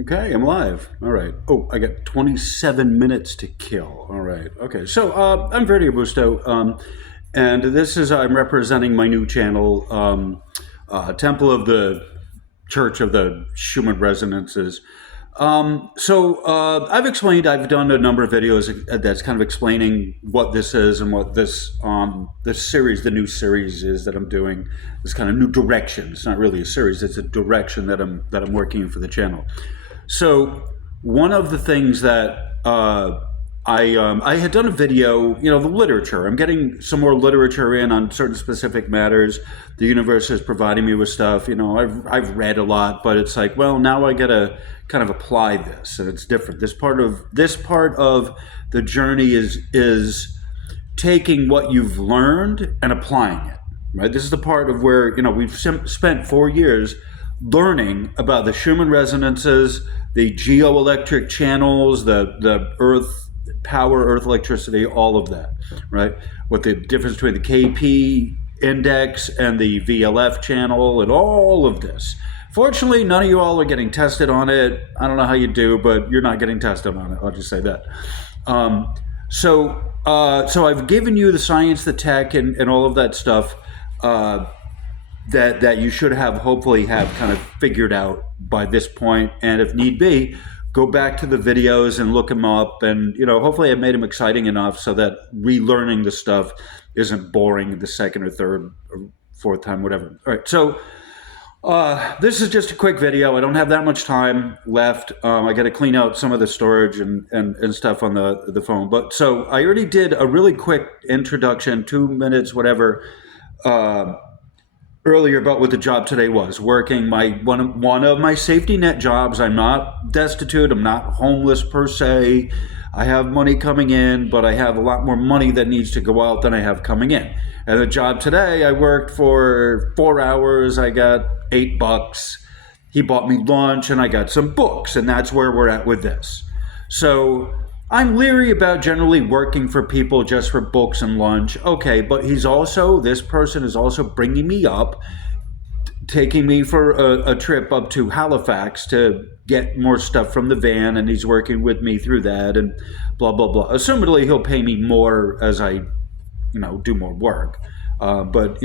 Okay, I'm live. All right. Oh, I got 27 minutes to kill. All right. Okay. So I'm Verdi Augusto, and this is I'm representing my new channel, Temple of the Church of the Schumann Resonances. I've explained. I've done a number of videos that's kind of explaining what this is and what this series, the new series, is that I'm doing. This kind of new direction. It's not really a series. It's a direction that I'm working in for the channel. So one of the things that I had done a video, the literature. I'm getting some more literature in on certain specific matters. The universe is providing me with stuff. I've read a lot, but it's like, well, now I got to kind of apply this, and it's different. This part of the journey is taking what you've learned and applying it. Right. This is the part of where we've spent 4 years learning about the Schumann resonances, the geoelectric channels, the earth power, earth electricity, all of that, right? What the difference between the KP index and the VLF channel and all of this. Fortunately, none of you all are getting tested on it. I don't know how you do, but you're not getting tested on it. I'll just say that. So I've given you the science, the tech, and all of that stuff that you should hopefully have kind of figured out by this point. And if need be, go back to the videos and look them up. And, hopefully I made them exciting enough so that relearning the stuff isn't boring the second or third or fourth time, whatever. All right. So this is just a quick video. I don't have that much time left. I got to clean out some of the storage and stuff on the phone. But so I already did a really quick introduction, 2 minutes, whatever, earlier about what the job today was. Working one of my safety net jobs. I'm not destitute. I'm not homeless per se. I have money coming in, but I have a lot more money that needs to go out than I have coming in. And the job today, I worked for 4 hours. I got $8. He bought me lunch and I got some books, and that's where we're at with this. So I'm leery about generally working for people just for books and lunch. Okay, but this person is also bringing me up, taking me for a trip up to Halifax to get more stuff from the van, and he's working with me through that and blah, blah, blah. Assumedly, he'll pay me more as I, do more work. But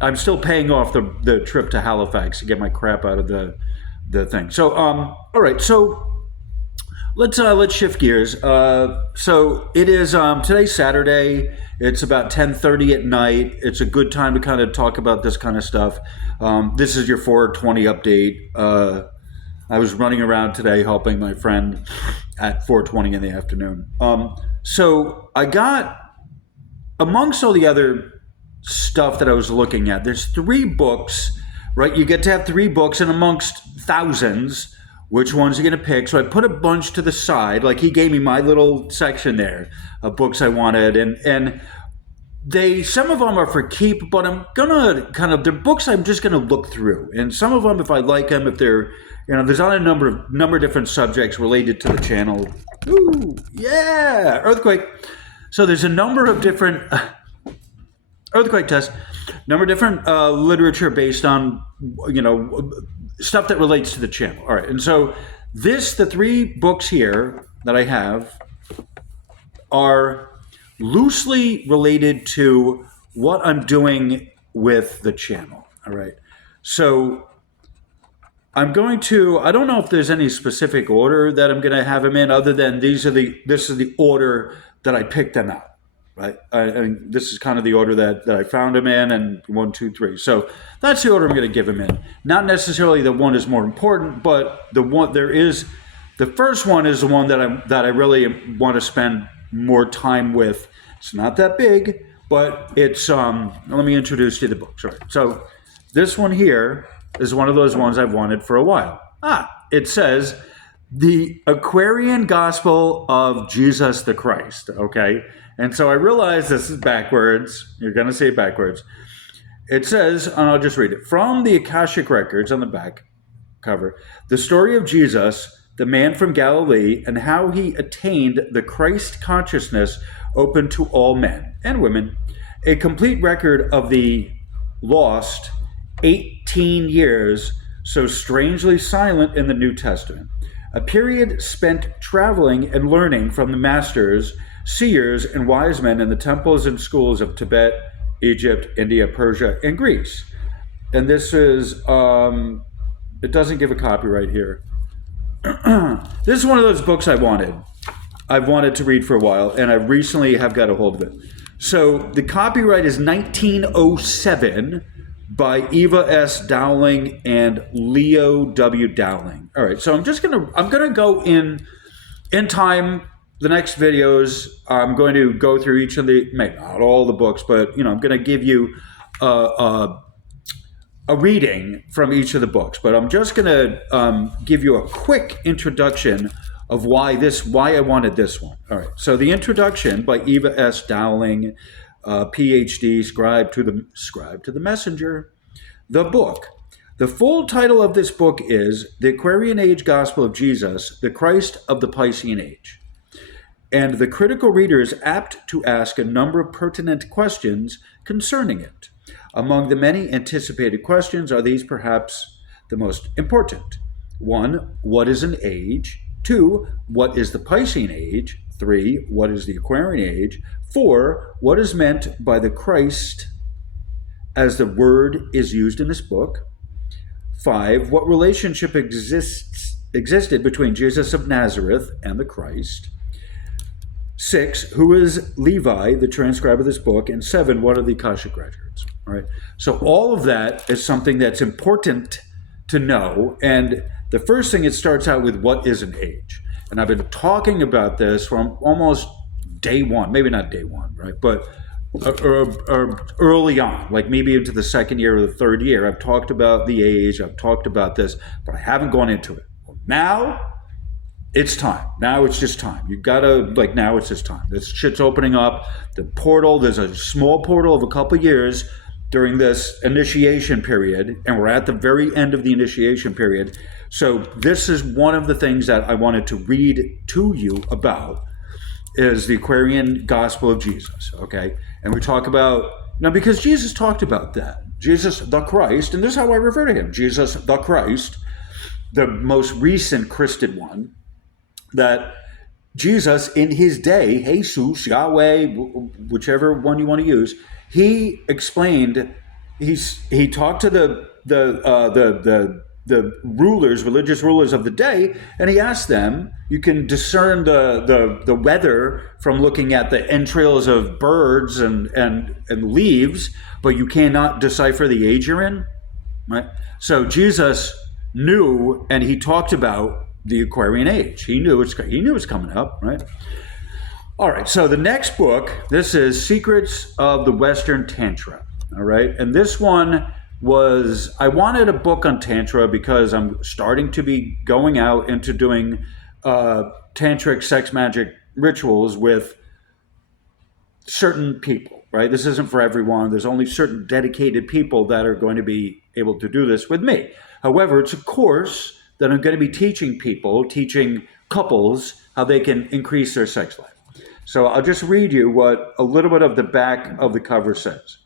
I'm still paying off the trip to Halifax to get my crap out of the thing. So, all right, so let's shift gears. So it is today's Saturday. It's about 10:30 at night. It's a good time to kind of talk about this kind of stuff. This is your 420 update. I was running around today helping my friend at 4:20 in the afternoon. So I got, amongst all the other stuff that I was looking at, there's 3 books, right? You get to have 3 books, and amongst thousands, which ones are you going to pick? So I put a bunch to the side. Like, he gave me my little section there of books I wanted. And some of them are for keep, but I'm going to they're books I'm just going to look through. And some of them, if I like them, if they're, there's on a number of different subjects related to the channel. Ooh, yeah, earthquake. So there's a number of different earthquake tests, number of different literature based on, stuff that relates to the channel. All right, and so the 3 books here that I have are loosely related to what I'm doing with the channel. All right, so I don't know if there's any specific order that I'm going to have them in, other than this is the order that I picked them out. Right, and this is kind of the order that I found him in, and 1, 2, 3. So that's the order I'm going to give him in. Not necessarily the one is more important, but the first one is the one that I really want to spend more time with. It's not that big, but it's let me introduce you to the books. Right. So this one here is one of those ones I've wanted for a while. It says The Aquarian Gospel of Jesus the Christ. Okay. And so I realize this is backwards. You're going to see it backwards. It says, and I'll just read it, from the Akashic Records on the back cover, the story of Jesus, the man from Galilee, and how he attained the Christ consciousness open to all men and women, a complete record of the lost 18 years so strangely silent in the New Testament. A period spent traveling and learning from the masters, seers, and wise men in the temples and schools of Tibet, Egypt, India, Persia, and Greece. And this is, it doesn't give a copyright here. This is one of those books I've wanted to read for a while, and I recently have got a hold of it. So the copyright is 1907 by Eva S. Dowling and Leo W. Dowling. All right, so I'm gonna go in time. The next videos, I'm going to go through each of the, maybe not all the books, but I'm going to give you a reading from each of the books. But I'm just going to give you a quick introduction of why I wanted this one. All right. So the introduction by Eva S. Dowling, PhD, scribe to the messenger. The book. The full title of this book is The Aquarian Age Gospel of Jesus, the Christ of the Piscean Age. And the critical reader is apt to ask a number of pertinent questions concerning it. Among the many anticipated questions are these perhaps the most important. 1. What is an age? 2. What is the Piscean Age? 3. What is the Aquarian Age? 4. What is meant by the Christ as the word is used in this book? 5. What relationship existed between Jesus of Nazareth and the Christ? 6. Who is Levi, the transcriber of this book? And 7. What are the Akashic records? All right. So all of that is something that's important to know. And the first thing, it starts out with what is an age? And I've been talking about this from almost day one, maybe not day one, right? But early on, like maybe into the second year or the third year, I've talked about the age, I've talked about this, but I haven't gone into it. Now, it's time. Now it's just time. You gotta, now it's just time. This shit's opening up. The portal, there's a small portal of a couple years during this initiation period, and we're at the very end of the initiation period. So this is one of the things that I wanted to read to you about, is the Aquarian Gospel of Jesus, okay? And we talk about, because Jesus talked about that. Jesus the Christ, and this is how I refer to him, Jesus the Christ, the most recent Christed one, that Jesus in his day, Jesus, Yahweh, whichever one you want to use, he explained, he talked to the rulers, religious rulers of the day, and he asked them, you can discern the weather from looking at the entrails of birds and leaves, but you cannot decipher the age you're in, right? So Jesus knew, and he talked about the Aquarian Age. He knew it's coming up, right? All right, so the next book, this is Secrets of the Western Tantra, all right? And this one was, I wanted a book on Tantra because I'm starting to be going out into doing tantric sex magic rituals with certain people, right? This isn't for everyone. There's only certain dedicated people that are going to be able to do this with me. However, it's a course that I'm going to be teaching couples how they can increase their sex life. So I'll just read you what a little bit of the back of the cover says.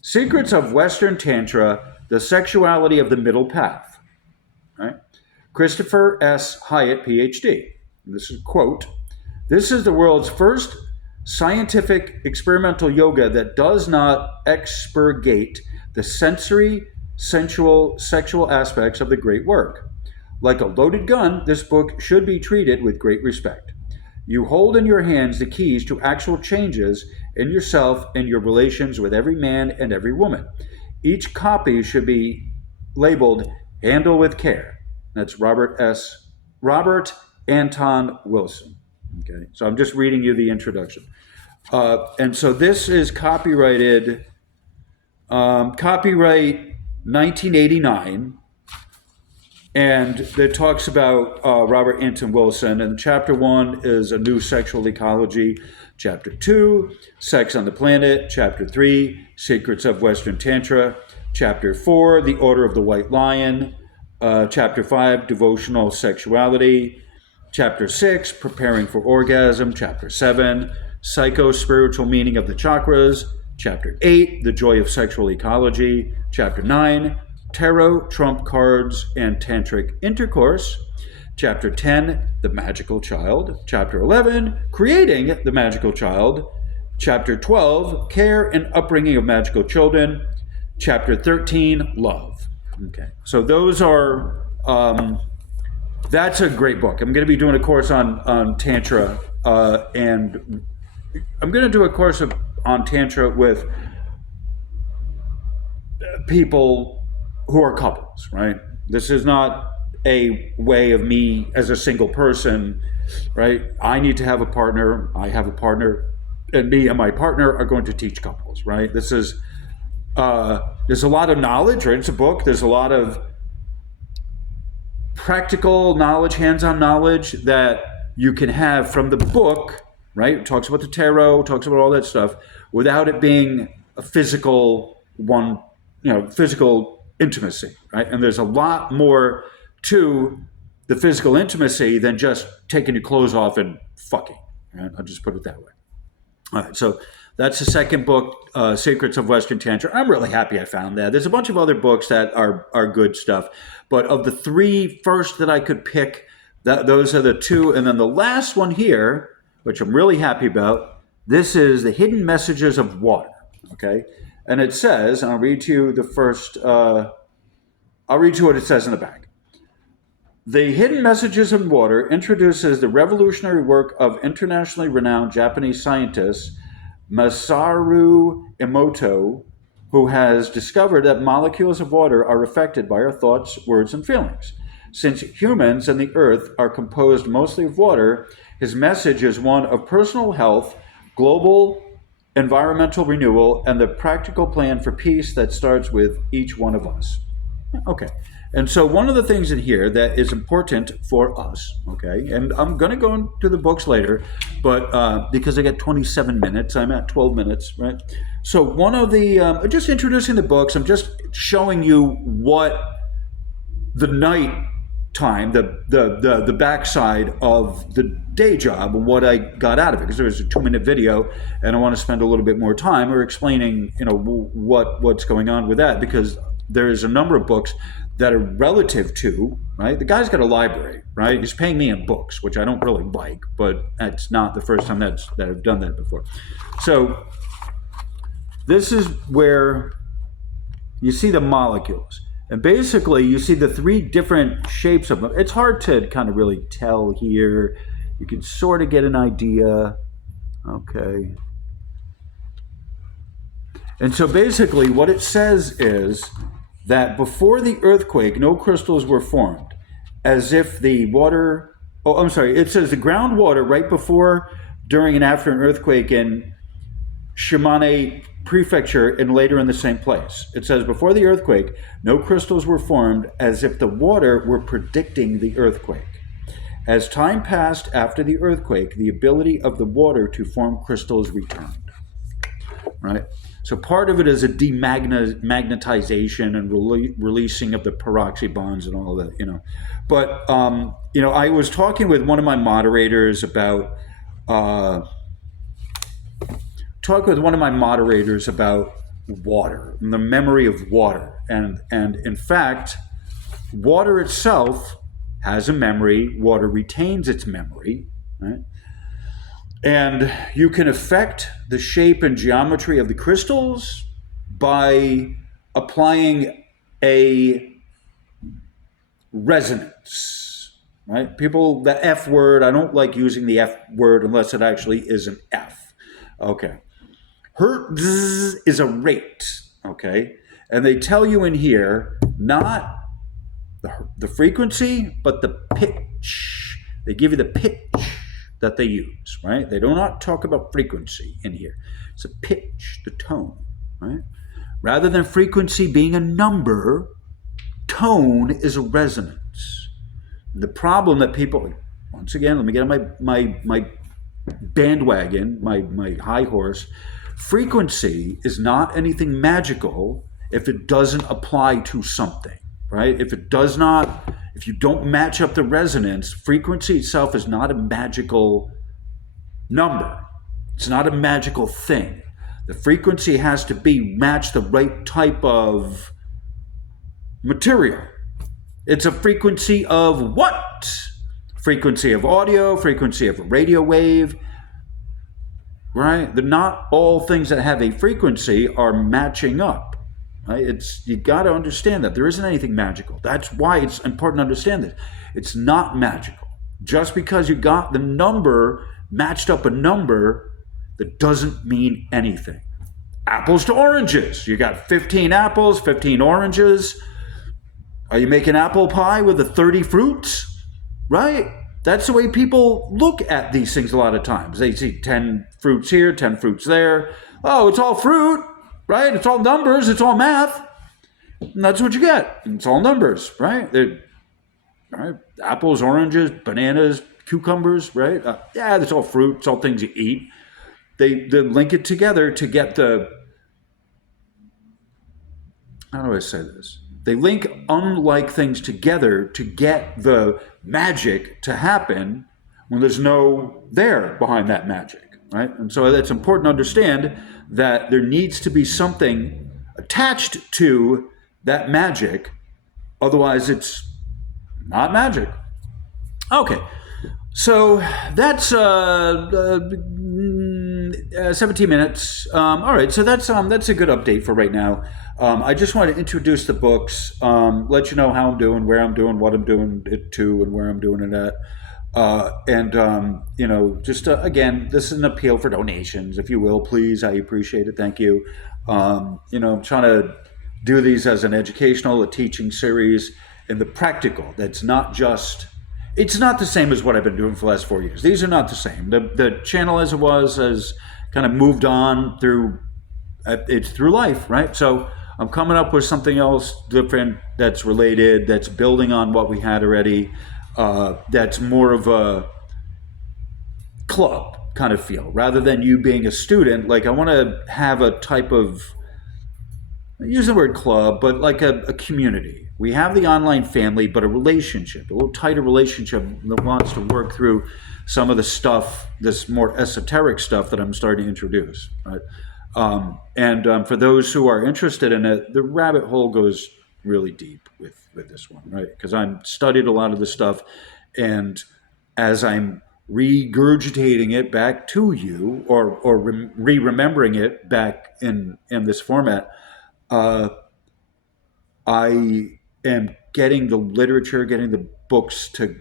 Secrets of Western Tantra, the Sexuality of the Middle Path. Right? Christopher S. Hyatt, PhD. And this is a quote. This is the world's first scientific experimental yoga that does not expurgate the sensory, sensual, sexual aspects of the great work. Like a loaded gun, this book should be treated with great respect. You hold in your hands the keys to actual changes in yourself and your relations with every man and every woman. Each copy should be labeled "Handle with Care." That's Robert Anton Wilson. Okay, so I'm just reading you the introduction. And so this is copyright 1989. And it talks about Robert Anton Wilson. And chapter 1 is A New Sexual Ecology. Chapter 2, Sex on the Planet. Chapter 3, Secrets of Western Tantra. Chapter 4, The Order of the White Lion. Chapter 5, Devotional Sexuality. Chapter 6, Preparing for Orgasm. Chapter 7, Psycho-Spiritual Meaning of the Chakras. Chapter 8, The Joy of Sexual Ecology. Chapter 9, Tarot, Trump Cards, and Tantric Intercourse. Chapter 10, The Magical Child. Chapter 11, Creating the Magical Child. Chapter 12, Care and Upbringing of Magical Children. Chapter 13, Love. Okay, so those are, that's a great book. I'm going to be doing a course on Tantra, and I'm going to do a course on Tantra with people who are couples, right? This is not a way of me as a single person, right? I need to have a partner, I have a partner, and me and my partner are going to teach couples, right? This is, there's a lot of knowledge, right? It's a book. There's a lot of practical knowledge, hands-on knowledge that you can have from the book, right? It talks about the tarot, talks about all that stuff, without it being a physical one, physical intimacy, right? And there's a lot more to the physical intimacy than just taking your clothes off and fucking, right? I'll just put it that way. All right, so that's the second book, Secrets of Western Tantra. I'm really happy I found that. There's a bunch of other books that are good stuff, but of the three first that I could pick, those are the two. And then the last one here, which I'm really happy about, this is The Hidden Messages of Water, okay? And it says, and I'll read to you the first, I'll read to you what it says in the back. The Hidden Messages of Water introduces the revolutionary work of internationally renowned Japanese scientist Masaru Emoto, who has discovered that molecules of water are affected by our thoughts, words, and feelings. Since humans and the earth are composed mostly of water, his message is one of personal health, global environmental renewal, and the practical plan for peace that starts with each one of us. Okay. And so one of the things in here that is important for us, okay, and I'm going to go into the books later, but because I got 27 minutes, I'm at 12 minutes, right? So one of the, just introducing the books, I'm just showing you what the night time, the backside of the day job and what I got out of it, because there was a 2-minute video and I want to spend a little bit more time or explaining, what's going on with that, because there's a number of books that are relative to, right? The guy's got a library, right? He's paying me in books, which I don't really like, but that's not the first time that I've done that before. So this is where you see the molecules. And basically you see the 3 different shapes of them. It's hard to kind of really tell here. You can sort of get an idea. Okay. And so basically what it says is that before the earthquake, no crystals were formed, as if the water, it says the groundwater right before, during, and after an earthquake in Shimane Prefecture and later in the same place. It says before the earthquake, no crystals were formed, as if the water were predicting the earthquake. As time passed after the earthquake, the ability of the water to form crystals returned, right? So part of it is a demagnetization and releasing of the peroxy bonds and all that, But, I was talking with one of my moderators about, water, and the memory of water. And in fact, water itself has a memory. Water retains its memory, right? And you can affect the shape and geometry of the crystals by applying a resonance, right? People, the F word, I don't like using the F word unless it actually is an F. Okay. Hertz is a rate, okay? And they tell you in here, not the frequency, but the pitch. They give you the pitch that they use, right? They do not talk about frequency in here. It's a pitch, the tone, right? Rather than frequency being a number, tone is a resonance. The problem that people, once again, let me get on my bandwagon, my high horse. Frequency is not anything magical if it doesn't apply to something, right? If you don't match up the resonance, frequency itself is not a magical number. It's not a magical thing. The frequency has to match the right type of material. It's a frequency of what? Frequency of audio, frequency of a radio wave, right? Not all things that have a frequency are matching up. Right? You got to understand that there isn't anything magical. That's why it's important to understand this. It's not magical. Just because you got the number matched up a number, that doesn't mean anything. Apples to oranges. You got 15 apples, 15 oranges. Are you making apple pie with the 30 fruits? Right? That's the way people look at these things a lot of times. They see 10 fruits here, 10 fruits there. Oh, it's all fruit, right? It's all numbers, it's all math. And that's what you get. It's all numbers, right? Right? Apples, oranges, bananas, cucumbers, right? Yeah, that's all fruit. It's all things you eat. They link it together to get the, how do I say this? They link unlike things together to get the magic to happen when there's no there behind that magic, right? And so it's important to understand that there needs to be something attached to that magic. Otherwise, it's not magic. Okay, so that's 17 minutes. All right, so that's a good update for right now. I just want to introduce the books, let you know how I'm doing, where I'm doing, what I'm doing it to, and where I'm doing it at. Just again, this is an appeal for donations, if you will, please. I appreciate it. Thank you. I'm trying to do these as an educational, a teaching series, and the practical. That's not just. It's not the same as what I've been doing for the last 4 years. These are not the same. The channel as it was has kind of moved on through. It's through life, right? So I'm coming up with something else different that's related, that's building on what we had already, that's more of a club kind of feel, rather than you being a student. Like I want to have a type of, I use the word club, but like a community. We have the online family, but a relationship, a little tighter relationship that wants to work through some of the stuff, this more esoteric stuff that I'm starting to introduce, right? For those who are interested in it, the rabbit hole goes really deep with this one, right? Because I've studied a lot of this stuff, and as I'm regurgitating it back to you, or remembering it back in this format, I am getting the literature, getting the books to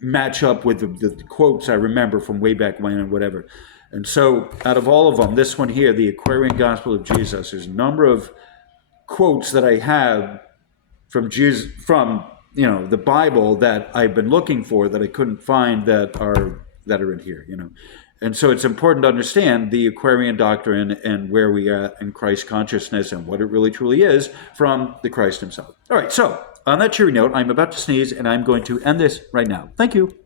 match up with the quotes I remember from way back when and whatever. And so out of all of them, this one here, the Aquarian Gospel of Jesus, there's a number of quotes that I have from Jesus, from the Bible, that I've been looking for that I couldn't find, that are in here, And so it's important to understand the Aquarian doctrine and where we are in Christ consciousness and what it really truly is from the Christ himself. All right, so on that cheery note, I'm about to sneeze, and I'm going to end this right now. Thank you.